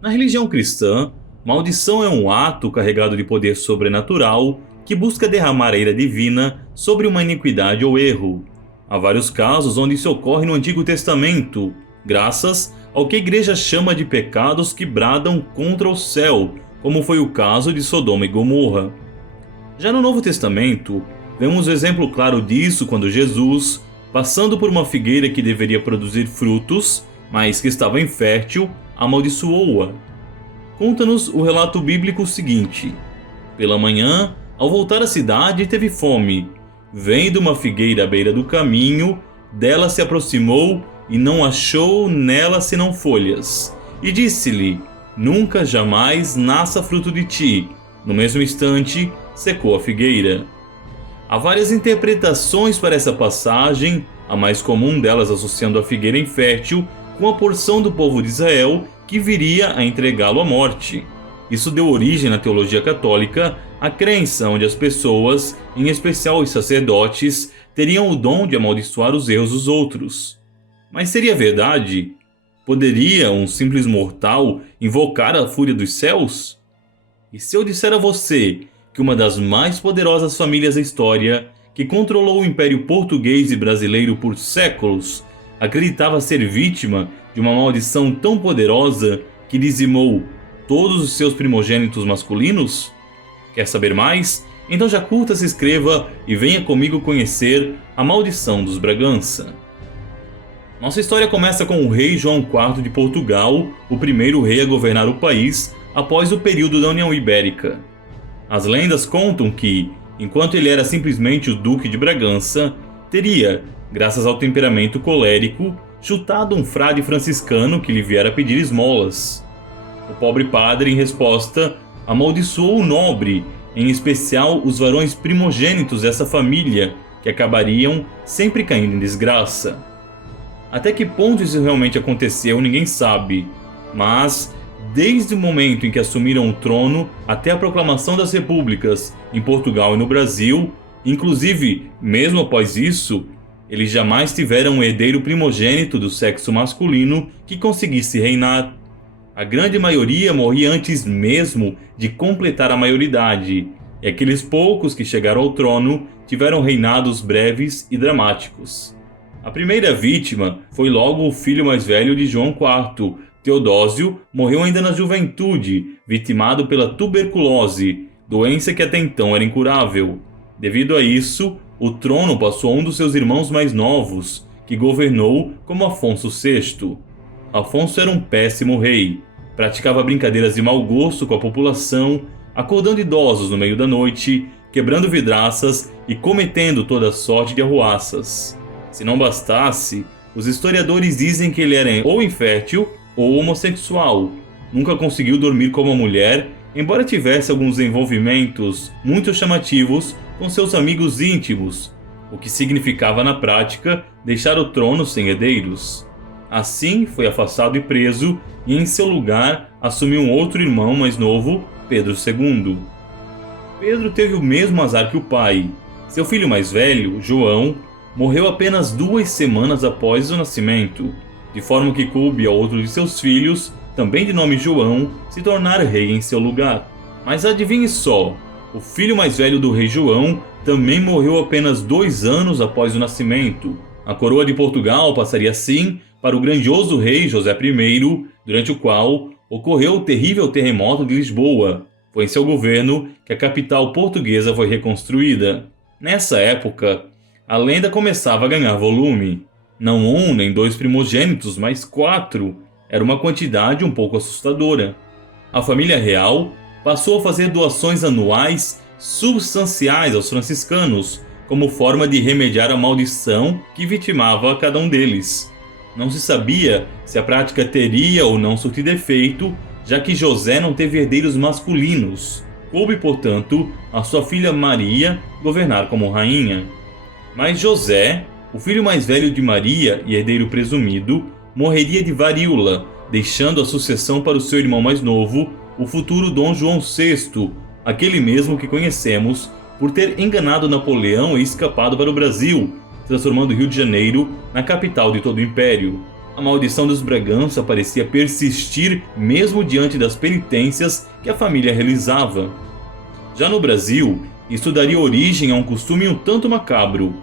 Na religião cristã, maldição é um ato carregado de poder sobrenatural que busca derramar a ira divina sobre uma iniquidade ou erro. Há vários casos onde isso ocorre no Antigo Testamento, graças ao que a igreja chama de pecados que bradam contra o céu, como foi o caso de Sodoma e Gomorra. Já no Novo Testamento, vemos um exemplo claro disso quando Jesus, passando por uma figueira que deveria produzir frutos, mas que estava infértil, amaldiçoou-a. Conta-nos o relato bíblico seguinte: pela manhã, ao voltar à cidade, teve fome. Vendo uma figueira à beira do caminho, dela se aproximou e não achou nela senão folhas. E disse-lhe: Nunca jamais nasça fruto de ti. No mesmo instante, secou a figueira. Há várias interpretações para essa passagem, a mais comum delas associando a figueira infértil com a porção do povo de Israel que viria a entregá-lo à morte. Isso deu origem na teologia católica à crença onde as pessoas, em especial os sacerdotes, teriam o dom de amaldiçoar os erros dos outros. Mas seria verdade? Poderia um simples mortal invocar a fúria dos céus? E se eu disser a você que uma das mais poderosas famílias da história, que controlou o Império Português e Brasileiro por séculos, acreditava ser vítima de uma maldição tão poderosa que dizimou todos os seus primogênitos masculinos? Quer saber mais? Então já curta, se inscreva e venha comigo conhecer a maldição dos Bragança. Nossa história começa com o rei João IV de Portugal, o primeiro rei a governar o país após o período da União Ibérica. As lendas contam que, enquanto ele era simplesmente o Duque de Bragança, teria, graças ao temperamento colérico, chutado um frade franciscano que lhe viera pedir esmolas. O pobre padre, em resposta, amaldiçoou o nobre, em especial os varões primogênitos dessa família, que acabariam sempre caindo em desgraça. Até que ponto isso realmente aconteceu, ninguém sabe, mas desde o momento em que assumiram o trono até a proclamação das repúblicas em Portugal e no Brasil, inclusive mesmo após isso, eles jamais tiveram um herdeiro primogênito do sexo masculino que conseguisse reinar. A grande maioria morria antes mesmo de completar a maioridade, e aqueles poucos que chegaram ao trono tiveram reinados breves e dramáticos. A primeira vítima foi logo o filho mais velho de João IV. Teodósio morreu ainda na juventude, vitimado pela tuberculose, doença que até então era incurável. Devido a isso, o trono passou a um dos seus irmãos mais novos, que governou como Afonso VI. Afonso era um péssimo rei. Praticava brincadeiras de mau gosto com a população, acordando idosos no meio da noite, quebrando vidraças e cometendo toda sorte de arruaças. Se não bastasse, os historiadores dizem que ele era ou infértil ou homossexual. Nunca conseguiu dormir com uma mulher, embora tivesse alguns envolvimentos muito chamativos com seus amigos íntimos, o que significava na prática deixar o trono sem herdeiros. Assim, foi afastado e preso, e em seu lugar assumiu um outro irmão mais novo, Pedro II. Pedro teve o mesmo azar que o pai. Seu filho mais velho, João, morreu apenas 2 semanas após o nascimento, de forma que coube a outro de seus filhos, também de nome João, se tornar rei em seu lugar. Mas adivinhe só, o filho mais velho do rei João também morreu apenas 2 anos após o nascimento. A coroa de Portugal passaria assim para o grandioso rei José I, durante o qual ocorreu o terrível terremoto de Lisboa. Foi em seu governo que a capital portuguesa foi reconstruída. Nessa época, a lenda começava a ganhar volume. Não 1 nem 2 primogênitos, mas 4. Era uma quantidade um pouco assustadora. A família real passou a fazer doações anuais substanciais aos franciscanos, como forma de remediar a maldição que vitimava a cada um deles. Não se sabia se a prática teria ou não surtido efeito, já que José não teve herdeiros masculinos. Coube, portanto, a sua filha Maria governar como rainha. Mas José, o filho mais velho de Maria e herdeiro presumido, morreria de varíola, deixando a sucessão para o seu irmão mais novo, o futuro Dom João VI, aquele mesmo que conhecemos por ter enganado Napoleão e escapado para o Brasil, transformando o Rio de Janeiro na capital de todo o Império. A maldição dos Bragança parecia persistir mesmo diante das penitências que a família realizava. Já no Brasil, isso daria origem a um costume um tanto macabro.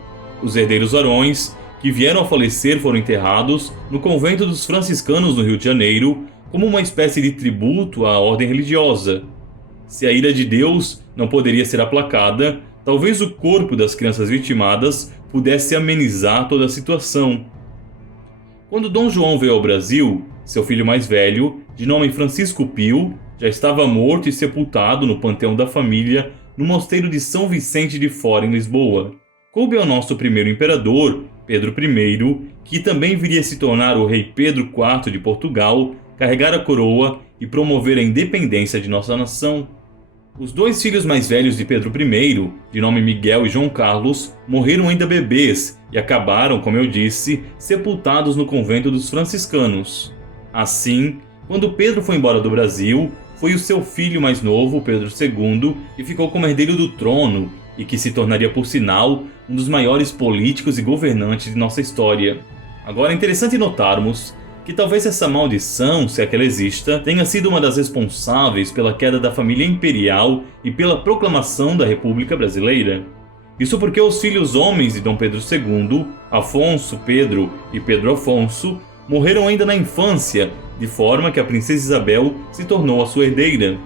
Os herdeiros varões, que vieram a falecer, foram enterrados no convento dos franciscanos no Rio de Janeiro, como uma espécie de tributo à ordem religiosa. Se a ira de Deus não poderia ser aplacada, talvez o corpo das crianças vitimadas pudesse amenizar toda a situação. Quando Dom João veio ao Brasil, seu filho mais velho, de nome Francisco Pio, já estava morto e sepultado no panteão da família no mosteiro de São Vicente de Fora, em Lisboa. Coube ao nosso primeiro imperador, Pedro I, que também viria a se tornar o rei Pedro IV de Portugal, carregar a coroa e promover a independência de nossa nação. Os dois filhos mais velhos de Pedro I, de nome Miguel e João Carlos, morreram ainda bebês e acabaram, como eu disse, sepultados no convento dos franciscanos. Assim, quando Pedro foi embora do Brasil, foi o seu filho mais novo, Pedro II, que ficou como herdeiro do trono e que se tornaria, por sinal, um dos maiores políticos e governantes de nossa história. Agora é interessante notarmos que talvez essa maldição, se é que ela exista, tenha sido uma das responsáveis pela queda da família imperial e pela proclamação da República Brasileira. Isso porque os filhos homens de Dom Pedro II, Afonso, Pedro e Pedro Afonso, morreram ainda na infância, de forma que a princesa Isabel se tornou a sua herdeira.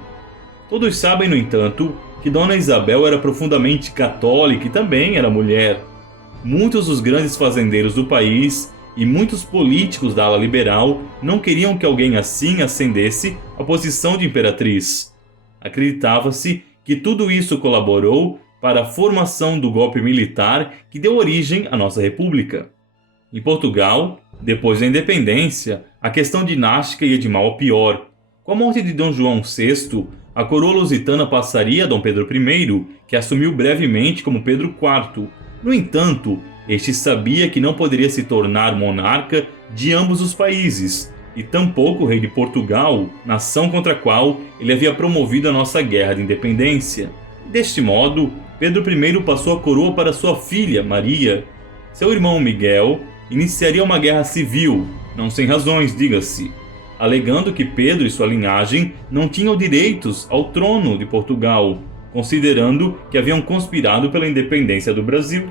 Todos sabem, no entanto, que Dona Isabel era profundamente católica e também era mulher. Muitos dos grandes fazendeiros do país e muitos políticos da ala liberal não queriam que alguém assim ascendesse à posição de imperatriz. Acreditava-se que tudo isso colaborou para a formação do golpe militar que deu origem à nossa república. Em Portugal, depois da independência, a questão dinástica ia de mal a pior. Com a morte de Dom João VI, a coroa lusitana passaria a Dom Pedro I, que assumiu brevemente como Pedro IV. No entanto, este sabia que não poderia se tornar monarca de ambos os países, e tampouco rei de Portugal, nação contra a qual ele havia promovido a nossa guerra de independência. Deste modo, Pedro I passou a coroa para sua filha, Maria. Seu irmão Miguel iniciaria uma guerra civil, não sem razões, diga-se, alegando que Pedro e sua linhagem não tinham direitos ao trono de Portugal, considerando que haviam conspirado pela independência do Brasil.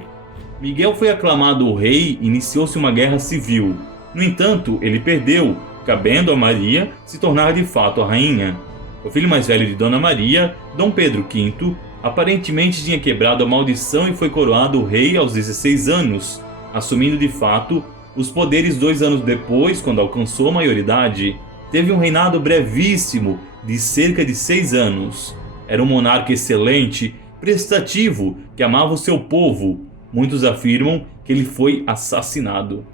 Miguel foi aclamado rei e iniciou-se uma guerra civil. No entanto, ele perdeu, cabendo a Maria se tornar de fato a rainha. O filho mais velho de Dona Maria, Dom Pedro V, aparentemente tinha quebrado a maldição e foi coroado rei aos 16 anos, assumindo de fato os poderes 2 anos depois, quando alcançou a maioridade. Teve um reinado brevíssimo de cerca de 6 anos. Era um monarca excelente, prestativo, que amava o seu povo. Muitos afirmam que ele foi assassinado.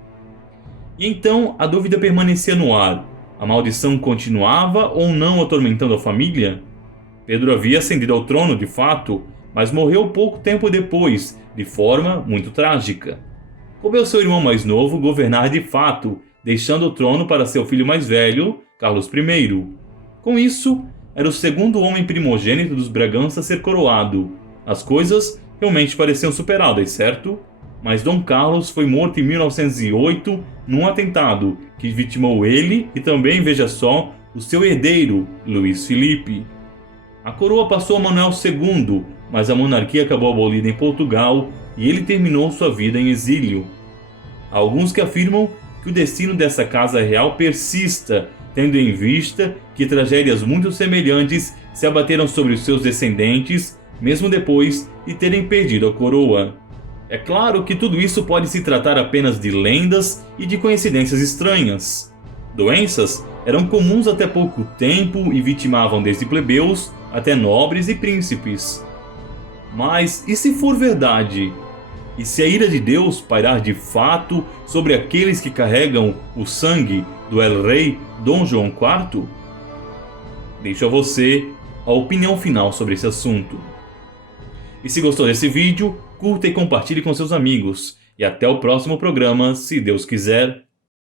E então a dúvida permanecia no ar. A maldição continuava ou não atormentando a família? Pedro havia ascendido ao trono de fato, mas morreu pouco tempo depois, de forma muito trágica. Coube ao seu irmão mais novo governar de fato, deixando o trono para seu filho mais velho, Carlos I. Com isso, era o segundo homem primogênito dos Bragança a ser coroado. As coisas realmente pareciam superadas, certo? Mas Dom Carlos foi morto em 1908 num atentado que vitimou ele e também, veja só, o seu herdeiro, Luís Filipe. A coroa passou a Manuel II, mas a monarquia acabou abolida em Portugal e ele terminou sua vida em exílio. Há alguns que afirmam que o destino dessa casa real persista, tendo em vista que tragédias muito semelhantes se abateram sobre os seus descendentes, mesmo depois de terem perdido a coroa. É claro que tudo isso pode se tratar apenas de lendas e de coincidências estranhas. Doenças eram comuns até pouco tempo e vitimavam desde plebeus até nobres e príncipes. Mas e se for verdade? E se a ira de Deus pairar de fato sobre aqueles que carregam o sangue do El-Rei Dom João IV? Deixo a você a opinião final sobre esse assunto. E se gostou desse vídeo, curta e compartilhe com seus amigos. E até o próximo programa, se Deus quiser.